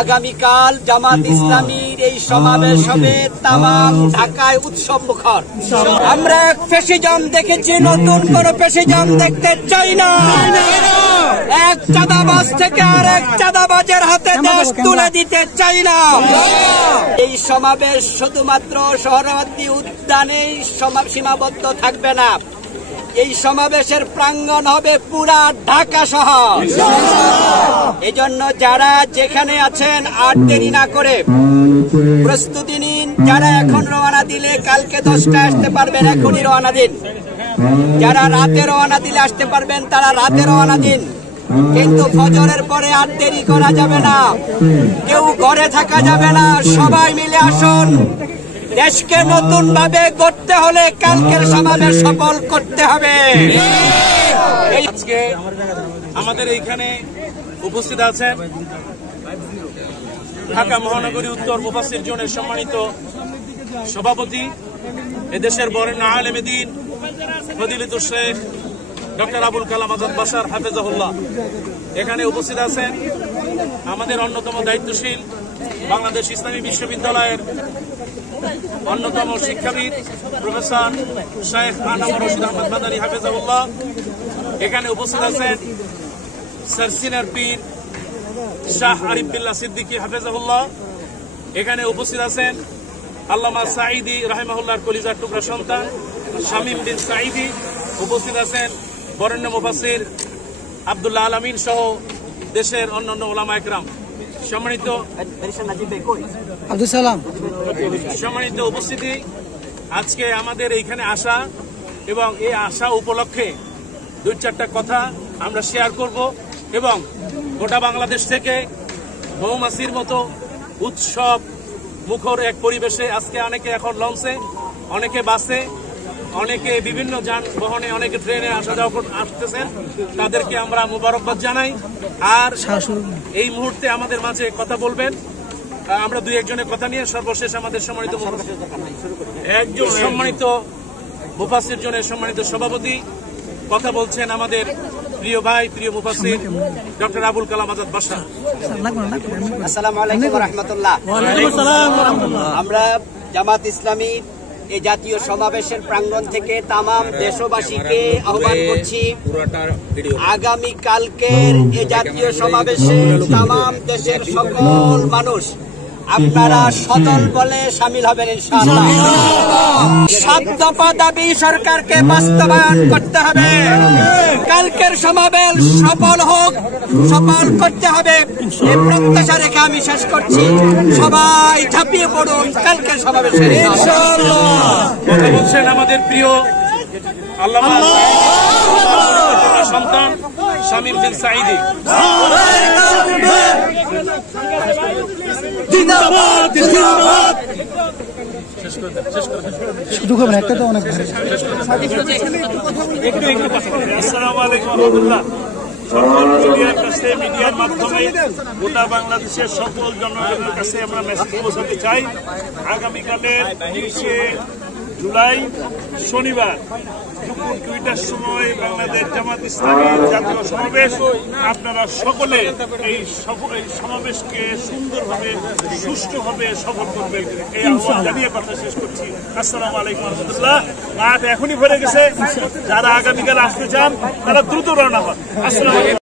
আগামীকাল জামাত ইসলামীর এই সমাবেশ হবে তামাম ঢাকায় উৎসব মুখর। আমরা এক ফ্যাসিজম দেখেছি, নতুন কোন ফ্যাসিজম দেখতে চাই না। এক চাঁদাবাজ থেকে আর এক চাঁদাবাজের হাতে দেশ তুলে দিতে চাই না। এই সমাবেশ শুধুমাত্র সোহরাওয়ার্দী উদ্যানেই সীমাবদ্ধ থাকবে না, এই সমাবেশের প্রাঙ্গণ হবে পুরা ঢাকা শহর। এজন্য যারা যেখানে আছেন আর দেরি না করে প্রস্তুতি নিন। যারা এখন রওনা দিলে কালকে 10টায় আসতে পারবেন, এখনই রওনা দিন। যারা রাতে রওনা দিলে আসতে পারবেন তারা রাতে রওনা দিন, কিন্তু ফজরের পরে আর দেরি করা যাবে না, কেউ ঘরে থাকা যাবে না। সবাই মিলে আসুন। দেশকে নতুন ভাবে করতে হলে কালকের সমাবেশ সফল করতে হবে। আজকে আমাদের এইখানে উপস্থিত আছেন ঢাকা মহানগরী উত্তর মুফাসসির জোনের সম্মানিত সভাপতি, এদেশের বরেণ্য আলেমে দ্বীন ফজিলতুল শেখ ডক্টর আবুল কালাম আজাদ বাশার হাফেজাহুল্লাহ। এখানে উপস্থিত আছেন আমাদের অন্যতম দায়িত্বশীল বাংলাদেশ ইসলামী বিশ্ববিদ্যালয়ের অন্যতম শিক্ষাবিদ প্রফেসর শেখ আনামুর রশিদ আহমদ মাদানী হাফেজাহুল্লাহ। এখানে উপস্থিত আছেন সারসিনার পীর শাহ আরিফ বিল্লাহ সিদ্দিকী হাফেজাহুল্লাহ। এখানে উপস্থিত আছেন আল্লামা সাঈদী রাহিমাহুল্লাহর কলিজার টুকরা সন্তান শামীম বিন সাঈদী। উপস্থিত আছেন বরেণ্য মুফাসসির আব্দুল্লাহ আল আমিন সহ দেশের অন্যান্য উলামা একরাম। সম্মানিত উপস্থিতি, আজকে আমাদের এইখানে আসা এবং এই আসা উপলক্ষে 2-4টা কথা আমরা শেয়ার করব এবং গোটা বাংলাদেশ থেকে মৌমাছির মতো উৎসব মুখর এক পরিবেশে আজকে অনেকে এখন লঞ্চে, অনেকে বাসে, অনেকে বিভিন্ন যানবাহনে, অনেকে ট্রেনে আসা যাওয়া আসতেছেন, তাদেরকে আমরা মুবারকবাদ জানাই। আর এই মুহূর্তে আমাদের মাঝে কথা বলবেন আমরা 2-1জনের কথা নিয়ে। সর্বশেষ আমাদের সম্মানিত মুফাসসির জনের সম্মানিত সভাপতি কথা বলছেন আমাদের প্রিয় ভাই, প্রিয় মুফাসসির ডক্টর আবুল কালাম আজাদ বাশার। আসসালামু আলাইকুম ওয়া রাহমাতুল্লাহ। আমরা জামাত ইসলামী এই জাতীয় সমাবেশের প্রাঙ্গণ থেকে তামাম দেশবাসীকে আহ্বান করছি, আগামী কালকের এই জাতীয় সমাবেশে তামাম দেশের সকল মানুষ আপনারা সদল বলে শামিল হবেন ইনশাআল্লাহ। 7 দফা দাবি সরকারকে বাস্তবায়ন করতে হবে। কালকের সমাবেশ সফল হোক, সফল করতে হবে, এই প্রত্যাশা রেখে আমি শেষ করছি। সবাই ঝাঁপিয়ে পড়ুন কালকের সমাবেশে ইনশাআল্লাহ। কথা বলছেন আমাদের প্রিয় আল্লামা সন্তান শামীম বিন সাঈদী। আসসালামু আলাইকুম ওয়া রাহমাতুল্লাহ। মিডিয়ার মাধ্যমে গোটা বাংলাদেশের সকল জনগণের কাছে আমরা মেসেজ পৌঁছাতে চাই, আগামীকালের 30শে জুলাই শনিবার দুপুর 2টার সময় বাংলাদেশ জামাত ইসলামীর জাতীয় সমাবেশ। আপনারা সকলে এই সমাবেশকে সুন্দরভাবে, সুষ্ঠুভাবে সফল করবেন, এই আহ্বান জানিয়ে কথা শেষ করছি। আসসালামু আলাইকুম ওয়া রাহমাতুল্লাহ। মাঠ এখনই ভরে গেছে, যারা আগামীকাল আসতে চান তারা দ্রুত রওনা হন। আসসালামু আলাইকুম।